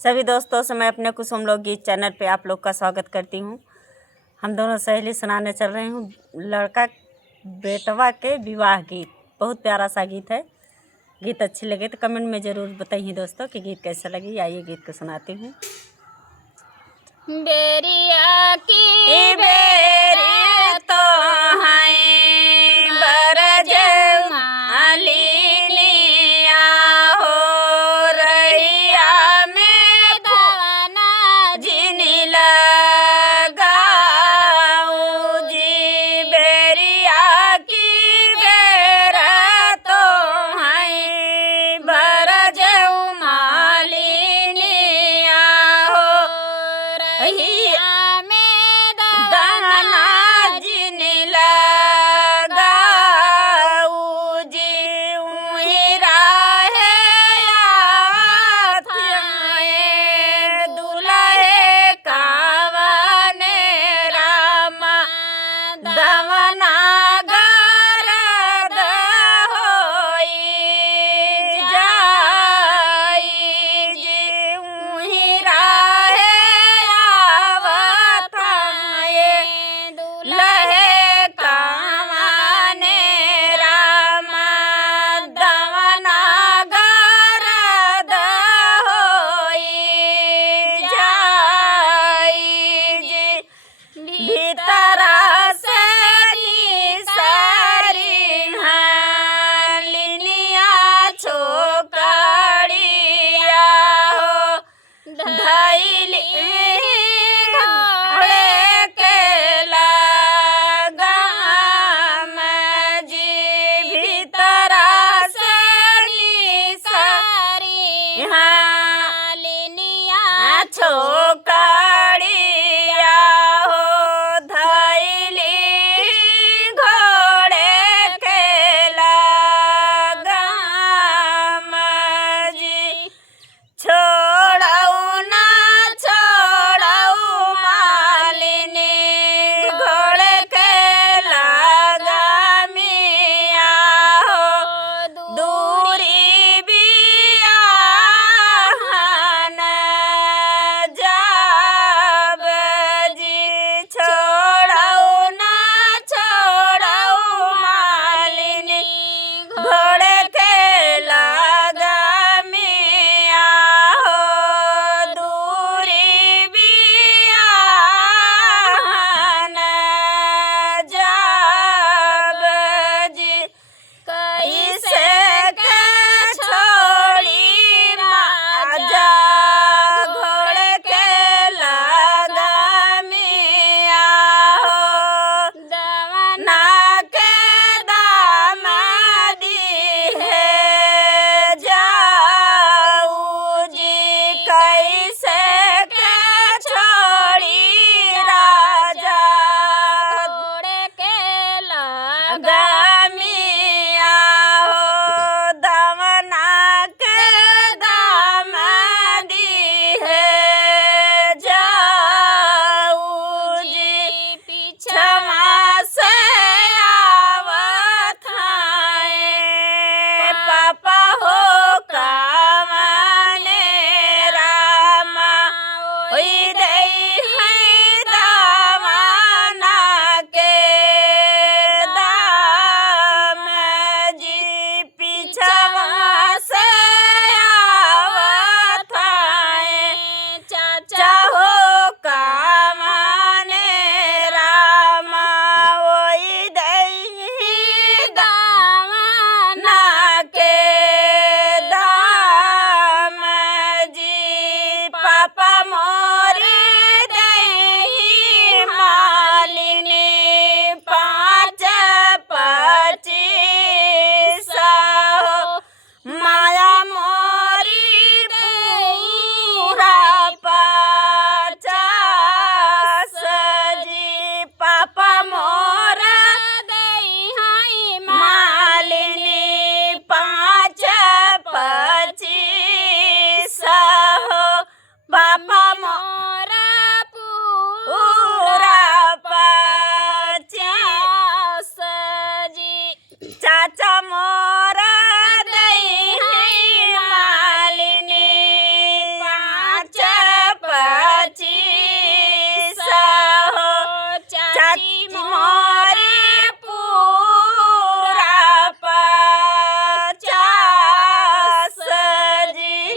सभी दोस्तों से मैं अपने कुसुम लोकगीत चैनल पे आप लोग का स्वागत करती हूँ। हम दोनों सहेली सुनाने चल रही हूँ लड़का बेटवा के विवाह गीत। बहुत प्यारा सा गीत है। गीत अच्छी लगे तो कमेंट में ज़रूर बताइए दोस्तों कि गीत कैसा लगी। आइए गीत को सुनाती हूँ। बेरिया की बेरी तो हैं बरज मालिनिया हो रहिया में दाना जिनी लगाऊं जी। बेरिया की बेर तो हैं बरज मालिनिया हो रही